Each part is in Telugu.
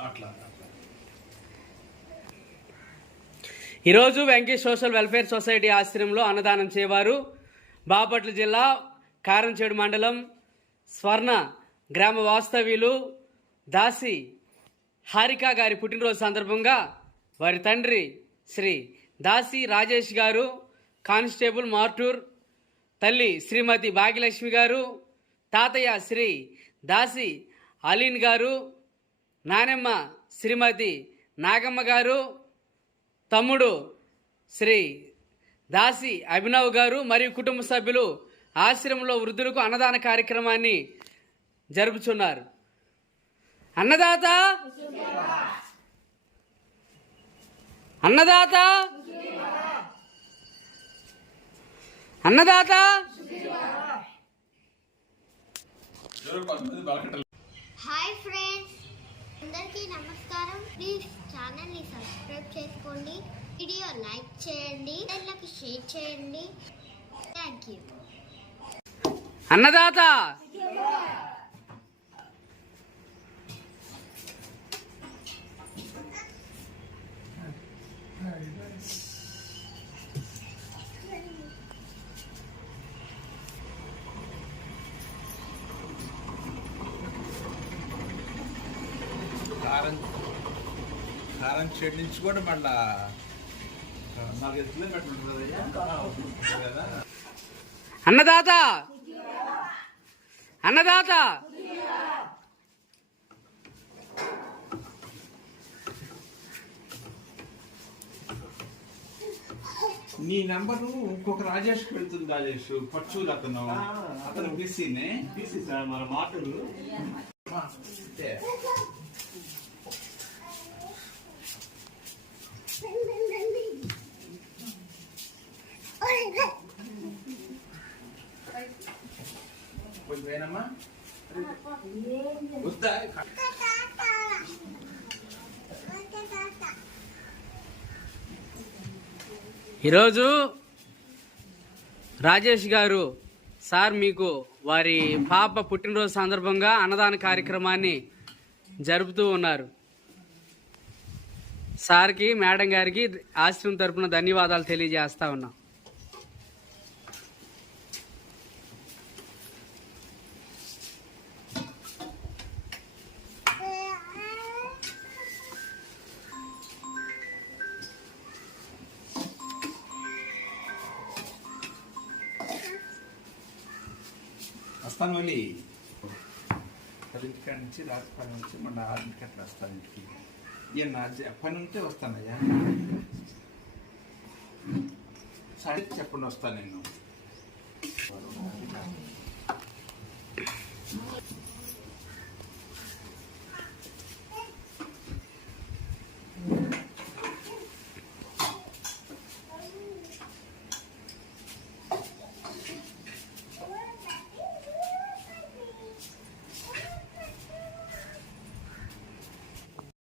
అట్లా ఈరోజు వెంకటేష్ సోషల్ వెల్ఫేర్ సొసైటీ ఆశ్రయంలో అన్నదానం చేయవారు బాపట్ల జిల్లా కారంచేడు మండలం స్వర్ణ గ్రామ వాస్తవ్యులు దాసి హారిక గారి పుట్టినరోజు సందర్భంగా వారి తండ్రి శ్రీ దాసి రాజేష్ గారు కానిస్టేబుల్ మార్టూర్ తల్లి శ్రీమతి భాగ్యలక్ష్మి గారు తాతయ్య శ్రీ దాసి అలీన్ గారు నానమ్మ శ్రీమతి నాగమ్మ గారు తమ్ముడు శ్రీ దాసి అభినవ్ గారు మరియు కుటుంబ సభ్యులు ఆశ్రమంలో వృద్ధులకు అన్నదాన కార్యక్రమాన్ని జరుపుచున్నారు. అన్నదాత! అన్నదాత! అన్నదాత! Hi friends. నమస్కారం. ప్లీజ్ ఛానల్ని సబ్స్క్రైబ్ చేసుకోండి. వీడియో లైక్ చేయండి. ఇతరులకు షేర్ చేయండి. థ్యాంక్ యూ అన్నదాత! కారం కారం చెడు నుంచి కూడా మళ్ళా నాలుగైదు కిలోమీటర్లు ఉంటుంది కదా అన్నదాత! అన్నదాత! నీ నంబరు ఇంకొక రాజేష్ వెళ్తుంది రాజేష్. పచ్చూరు అతను. అతను బీసీనే. తీసి సార్ మన మాటలు. వద్దా? ఈరోజు రాజేష్ గారు సార్ మీకు వారి పాప పుట్టినరోజు సందర్భంగా అన్నదాన కార్యక్రమాన్ని జరుపుతూ ఉన్నారు. సార్కి మేడం గారికి ఆశ్రమం తరపున ధన్యవాదాలు తెలియజేస్తా ఉన్నాం. వస్తాను మళ్ళీ పదింటికాడ నుంచి రాత్రి పది నుంచి మొన్న ఆరింటికి అట్లా వస్తాను ఇంటికి. ఇక నా పని ఉంటే వస్తానయ్యా. సరే చెప్పండి వస్తాను నేను.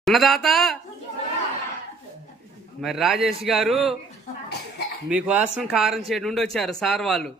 అన్నదాత? మరి రాజేష్ గారు మీకోసం కారం చేయడం ఉండి వచ్చారు సార్ వాళ్ళు.